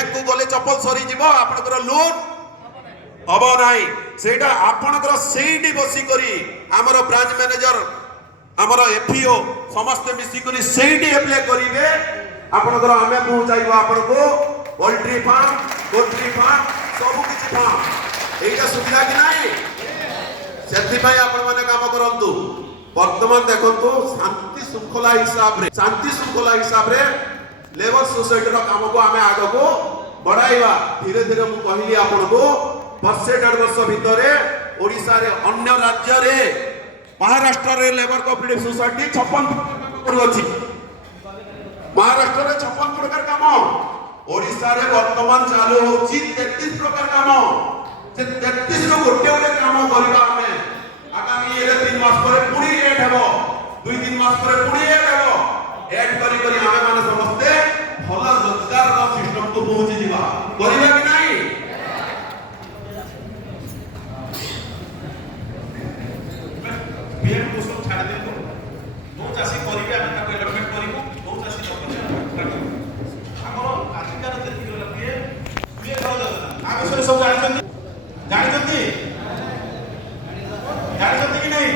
bank को गले चप्पल सरी जीव आपनकर लोन हम नाई सेटा आपनकर सेठी बसी करी हमर ब्रांच मैनेजर हमर एफईओ समस्त मिसी करी सेठी अप्लाई करिवे आपनकर हमें पहुंचाइबो आपनको पोल्ट्री फार्म पोल्ट्री फार्म सब किछि फार्म एटा सुविधा कि नाही सेथि पय आपण माने काम करंतु वर्तमान देखंतु शांति शृंखला हिसाब रे लेबर सोसाइटी रो काम को हमें आगो को बढ़ाइबा धीरे धीरे मु कहली आपनको वर्षे 1.5 वर्ष भितरे ओडिसा रे अन्य राज्य रे महाराष्ट्र रे लेबर कोऑपरेटिव सोसाइटी 56 अछि महाराष्ट्र रे 56 प्रकार काम ओडिसा रे वर्तमान चालू होची 33 प्रकार काम जे 33 रो गोटे काम करबा हमें आगामी 3 मास पर पुणी एड हेबो 2-3 मास पर पुणी एड हेबो एड करी हमें माने समझते भल रोजगार रो सिस्टम को पहुंची जीवा करिबा कि नाही बीएड को सब छाड़ दे दो चासी करिबे हम ताको डेवलपमेंट करिबो दो चासी डॉक्यूमेंट हमरो आजिकार देखि गला बीएड करो आ विषय सब जानिछन्ती कि नहीं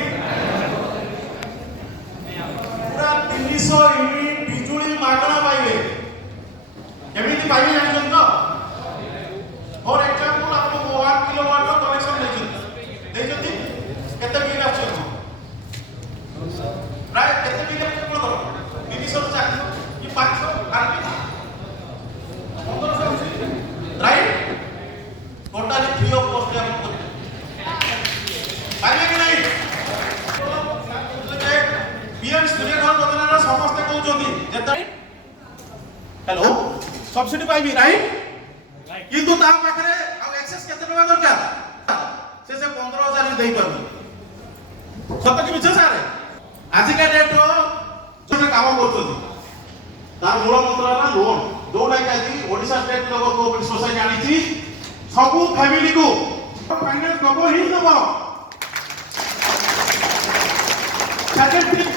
पूरा 300 यूनिट बिजुली मागଣା पाइबे केमिति पाइबे जानिछन तो और एग्जांपल आपको 1 किलोवाट रो कनेक्शन देइछन्ती केते बिल आछन प्राय केते बिल केते करो 300 400 कि 500 1500 right totally free of cost हम पाइबे कि नहीं पीएम सूर्य घर योजना रा समस्त कहउछोंती जेता हेलो सब्सिडी पाइबी राइट किंतु ता पाखरे आ एक्सेस केते टका दरकार से 15000 देई परबो सत कि मिछ सारे आज का डेट रो जोने काम करछोंती तार मूल मंत्र हला लोन जोडा कि Odisha state labour cooperative society आनी छी सब फैमिली को फाइनेंस दबो ही दबो सेकंड थिंग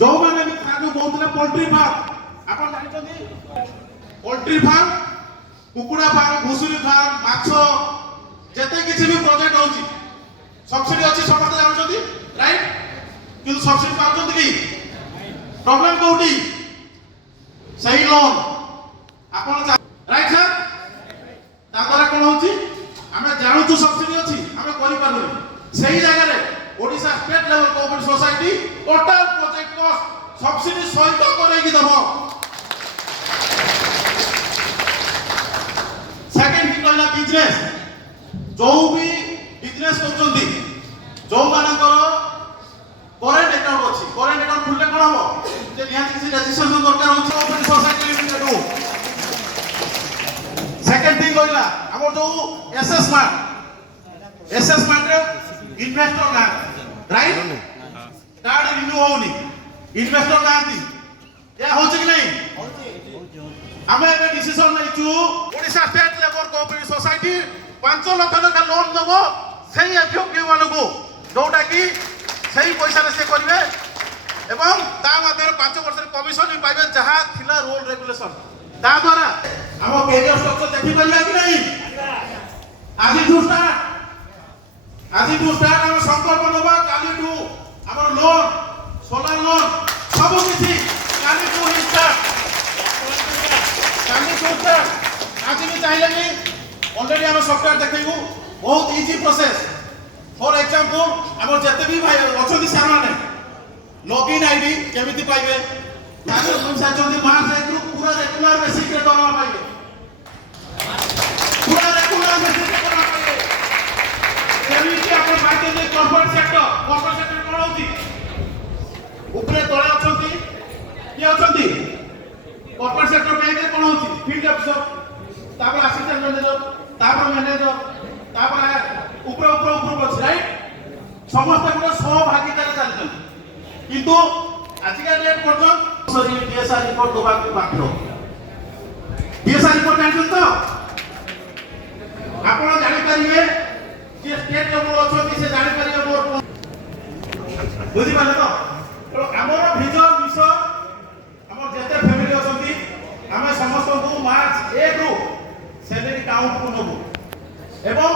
जो माने भी खाजु बोलतले पोल्ट्री फार्म आपण जानिछन्ती पोल्ट्री फार्म कुकुडा फार्म घुसुरी फार्म माछो जेते किछि भी प्रोजेक्ट होउची सब्सिडी अछि समस्त जानिछन्ती राइट किंतु सब्सिडी पाउछन्ती कि प्रॉब्लम कोउटी सही लोन आपण राइट सर तापर कोन होउची हमें जानू सब्सिडी अछि हमें करि पारनु सही जगह रे Odisha state level cooperative society total project cost subsidy सहित करेगी दबो सेकंड थिंग कहला बिजनेस जो भी बिजनेस करछन्ती जो मानकर करेंट अकाउंट अछि करेंट अकाउंट खुलले कोन हबो जे निहाती किसी रजिस्ट्रेशन दरकार होछि कोऑपरेटिव सोसाइटी लिमिटेड रो सेकंड थिंग कहला हमर जो एसएस मार्ट रे इन्वेस्टर ना राइट कार्ड रिन्यू होनी इन्वेस्टर नांती या होछ कि नहीं हमें ए डिसीजन नैचू Odisha state labour cooperative society 5 lakh टका लोन दबो सही एफओक्यू वाला को जोटा कि सही पैसा रे से करिवे एवं ता माध्यम 5 वर्ष कमिशन भी पाइबे जहां थिला रूल रेगुलेशन ता द्वारा हम पेज स्ट्रक्चर देखि परिया कि नहीं आज टू स्टार्ट हम संकल्प नबा काली टू हमर लोन सोलर लोन सब किछि काली टू ही स्टार्ट आज भी चाहिए कि ऑलरेडी हम सॉफ्टवेयर देखैबू बहुत इजी प्रोसेस फॉर एग्जांपल हमर जते भी भाई अछोदी सार माने लॉगिन आईडी केमिति पाइबे ताको पैसा जल्दी मार्च एक पूरा रेगुलर बेसिस रे दरमा पाइबे पूरा रेगुलर बेसिस रे दरमा पाइबे केमिति आपण बाटे जे कॉर्पोरेट सेक्टर कोन होती ऊपरे तळे अछंती की अछंती कॉर्पोरेट सेक्टर बैंक कोन होती फील्ड अफसर तापर असिस्टेंट मैनेजर तापर मैनेजर तापर ऊपर बस राइट समस्त गुण सहभागिता चलते किंतु आजिका डेट पर्यंत सरी डीएसआर रिपोर्ट दबा के बाकी डीएसआर रिपोर्ट जानते तो आपण जानि परिबे जे स्टेट लेवल अछि से जानि परिबे मोर बुझि पाले तो हमर विजन विषय हमर जते फैमिली अछंती हमें समस्त को मार्च 1 रु କାଉଣ୍ଟକୁ ନେବୁ ଏବଂ